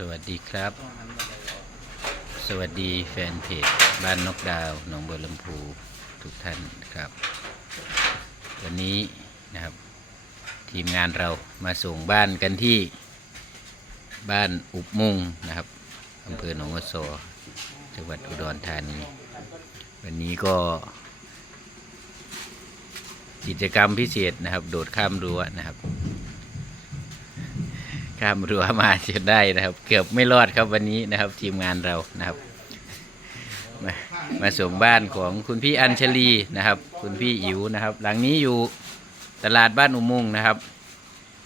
สวัสดีครับ สวัสดีแฟนเพจบ้านนกดาวหนองบัวลำพูทุกท่านครับ วันนี้นะครับ ทีมงานเรามาส่งบ้านกันที่บ้านอุบมุงนะครับอำเภอหนองวัวซอจังหวัดอุดรธานีวันนี้ก็ กิจกรรมพิเศษนะครับ โดดข้ามรั้วนะครับ ข้ามรั้วมาจนได้นะครับ เกือบไม่รอดครับวันนี้นะครับ ทีมงานเรานะครับ มามาส่งบ้านของคุณพี่อัญชลีนะครับ คุณพี่อิ๋วนะครับ หลังนี้อยู่ตลาดบ้านอุโมงค์นะครับ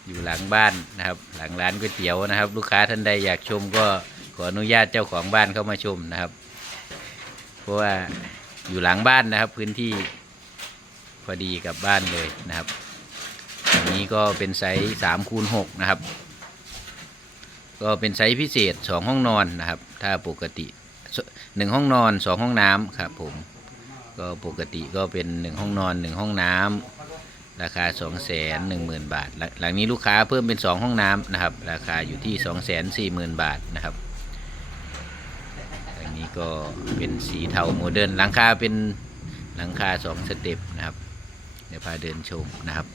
อยู่หลังบ้านนะครับ หลังร้านก๋วยเตี๋ยวนะครับ ลูกค้าท่านใดอยากชมก็ขออนุญาตเจ้าของบ้านเข้ามาชมนะครับ เพราะว่าอยู่หลังบ้านนะครับ พื้นที่พอดีกับบ้านเลยนะครับอันนี้ก็เป็นไซส์สามคูณหกนะครับ ก็เป็นไซส์พิเศษสองห้องนอนนะครับ ถ้าปกติหนึ่งห้องนอนสองห้องน้ำครับผมก็ปกติก็เป็นหนึ่งห้องนอนหนึ่งห้องน้ำราคาสองแสนหนึ่งหมื่นบาท หลังนี้ลูกค้าเพิ่มเป็นสองห้องน้ำนะครับ ราคาอยู่ที่สองแสนสี่หมื่นบาทนะครับหลังนี้ก็เป็นสีเทาโมเดิร์นหลังคาเป็นหลังคาสองสเต็ปนะครับเดี๋ยวพาเดินชมนะครับ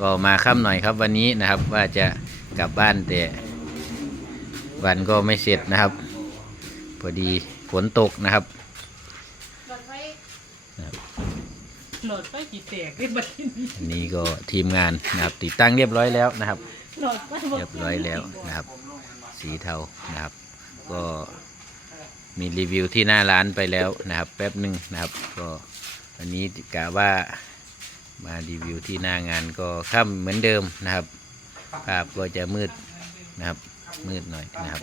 ก็มาค่ำหน่อยครับวันนี้นะครับว่าจะกลับบ้านแต่ วันก็ไม่เสร็จนะครับ พอดีฝนตกนะครับหลอดไฟนะครับหลอดไฟกี่แตกได้บัดนี้อันนี้ก็ทีมงานนะครับ ติดตั้งเรียบร้อยแล้วนะครับ เรียบร้อยแล้วนะครับ สีเทานะครับ ก็มีรีวิวที่หน้าร้านไปแล้วนะครับ แป๊บหนึ่งนะครับ ก็วันนี้กะว่ามารีวิวที่หน้างานก็ค่ำเหมือนเดิมนะครับภาพก็จะมืดนะครับ มืดหน่อยนะครับ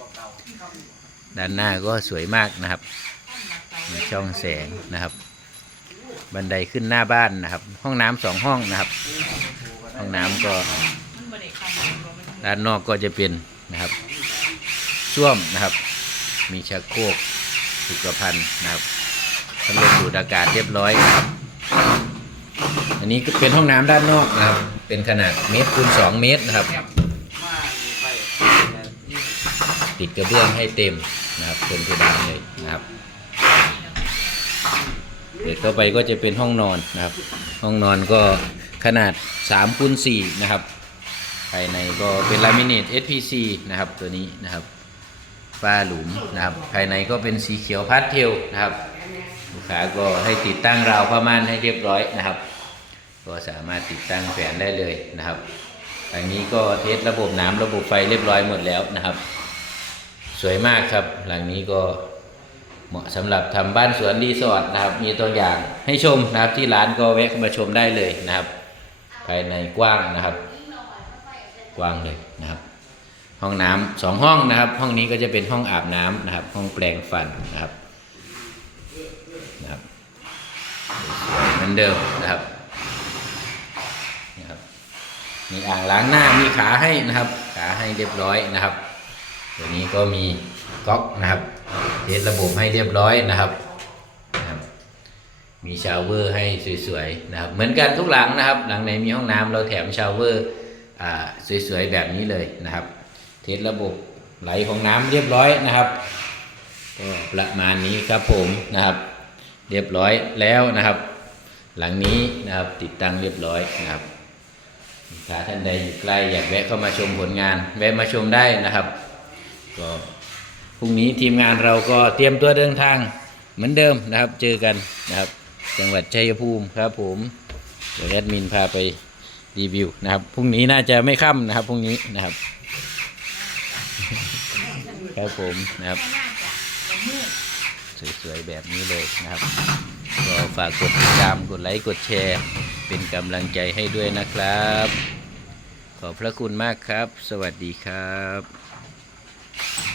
ด้านหน้าก็สวยมากนะครับ มีช่องแสงนะครับ บันไดขึ้นหน้าบ้านนะครับ ห้องน้ำสองห้องนะครับ ห้องน้ำก็ด้คำมันบ่มันด้านนอกก็จะเป็นนะครับส้วมนะครับ มีชักโครกสุขภัณฑ์นะครับพัดลมดูดอากาศเรียบร้อยนะครับ อันนี้ก็เป็นห้องน้ำด้านนอกนะครับ เป็นขนาดเมตรคูณสองเมตรนะครับ ปิดกระเบื้องให้เต็มนะครับเต็มเพดานเลยนะครับเปิดเข้าไปก็จะเป็นห้องนอนนะครับ ห้องนอนก็ขนาด3คูณ4นะครับภายในก็เป็นลามิเนต SPC นะครับตัวนี้นะครับฝ้าหลุมนะครับ ภายในก็เป็นสีเขียวพาสเทลนะครับ ลูกค้าก็ให้ติดตั้งราวผ้าม่านให้เรียบร้อยนะครับ ก็สามารถติดตั้งแฝนได้เลยนะครับทางนี้ก็เทสระบบน้ำระบบไฟเรียบร้อยหมดแล้วนะครับ สวยมากครับ หลังนี้ก็เหมาะสำหรับทำบ้านสวนรีสอร์ทนะครับ มีตัวอย่างให้ชมนะครับที่ร้านก็แวะเข้ามาชมได้เลยนะครับ ภายในกว้างนะครับ กว้างเลยนะครับ ห้องน้ำสองห้องนะครับ ห้องนี้ก็จะเป็นห้องอาบน้ำนะครับ ห้องแปลงฟันนะครับนะครับสวยเหมือนเดิมนะครับนะครับ มีอ่างล้างหน้ามีขาให้นะครับ ขาให้เรียบร้อยนะครับ ตัวนี้ก็มีก๊อกนะครับเทสระบบให้เรียบร้อยนะครับ มีชาวเวอร์ให้สวยๆนะครับ เหมือนกันทุกหลังนะครับ หลังไหนมีห้องน้ำเราแถมชาวเวอร์สวยๆแบบนี้เลยนะครับ เทสระบบไหลของน้ำเรียบร้อยนะครับก็ประมาณนี้ครับผมนะครับ เรียบร้อยแล้วนะครับ หลังนี้นะครับติดตั้งเรียบร้อยนะครับถ้าท่านใดอยู่ใกล้อยากแวะเข้ามาชมผลงาน แวะมาชมได้นะครับ ก็พรุ่งนี้ทีมงานเราก็เตรียมตัวเดินทางเหมือนเดิมนะครับ เจอกันนะครับ จังหวัดชัยภูมิครับผมเดี๋ยวแอดมินพาไปรีวิวนะครับพรุ่งนี้น่าจะไม่ค่ำนะครับพรุ่งนี้นะครับ ครับผมนะครับ สวยๆแบบนี้เลยนะครับ ก็ฝากกดติดตามกดไลค์กดแชร์ เป็นกำลังใจให้ด้วยนะครับ ขอบพระคุณมากครับ สวัสดีครับ you